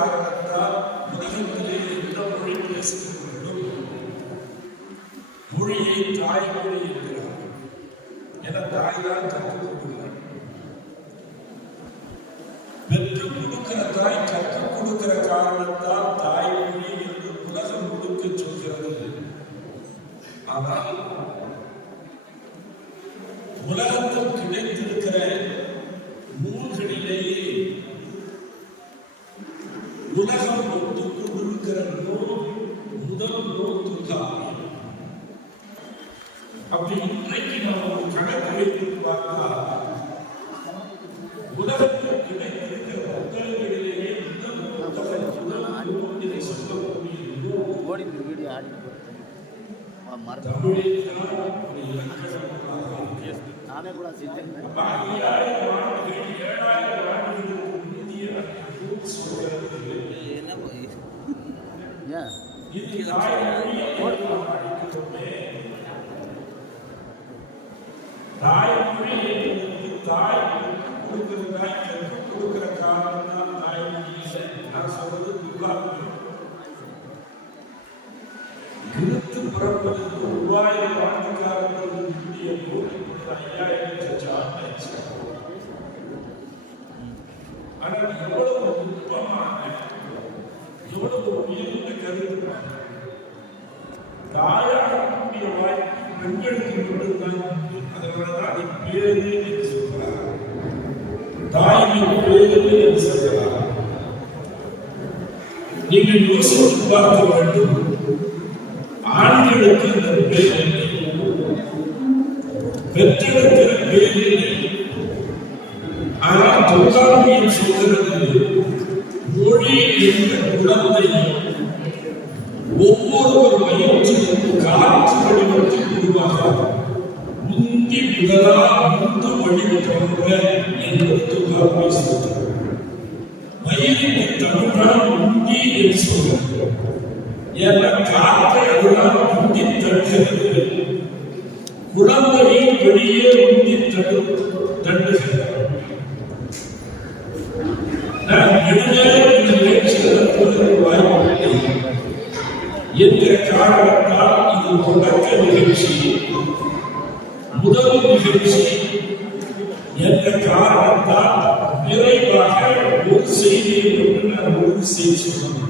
காரணத்தால் உலகத்திலே எந்த மொழி மொழியை தாய்மொழி என்கிறார். என கற்றுக் கொடுக்கிறார் பெற்றுக் கொடுக்கிற தாய் கற்றுக் கொடுக்கிற காரணத்தால் தாய்மொழி என்று உலகம் முழுக்க சொல்கிறது. ஆனால் உலகத்தில் கிடைத்திருக்கிற உலகம் ஒத்துக்கொண்டிருக்கிற நூல் முதல் நூல் துர்காமி அப்படி இன்றைக்கு நாம் ஒரு கணக்கு வைத்து பார்த்தா உலகத்தில் கிடைத்திருக்கிற மக்களிடையே முதல் முதல் இதை தான் நானே கூட செஞ்சேன் இது தாய்மொழி என்று தாய் கற்றுக் கொடுக்கிற காரணம் தான் தாய்மொழி நான் சொல்றது துர்காமொழி. பிறப்பதற்கு ஐயாயிரம் ஆனால் எவ்வளவு நுட்பமான எவ்வளவு உயர்ந்த கருத்து தாயாக வாய்ப்பு பெண்களுக்கு மட்டும்தான் அதனாலதான் அதை பேரு என்று சொல்கிறார் தாயின் பேரு என்று சொல்கிறார் நீங்கள் யோசித்து பார்க்க வேண்டும் ஆண்களுக்கு இந்த பேர் இல்லை. பெற்றெடுக்கிற பேர் இல்லை. ஆனால் தொல்காப்பியம் சொல்கிறது மொழி என்ற குழந்தை ஒவ்வொரு வயிற்றிலும் காற்று உருவாக முந்தி முதலா முந்து வழி தோன்ற என்பது தொல்காப்பியம் சொல்கிறது வயிறினை முந்தி என்று சொல்கிறது என்ற காற்றை அதுதான் முந்தி தட்டுகிறது. குழந்தையை வெளியே முந்தி தட்டு தட்டுகிறது. என்கிற காரணத்தால் இது தொடக்க நிகழ்ச்சி? முதல் நிகழ்ச்சி என்ற காரணத்தால்? விரைவாக ஒரு செய்தியை மட்டும் நான் உறுதி செய்து சொன்னேன்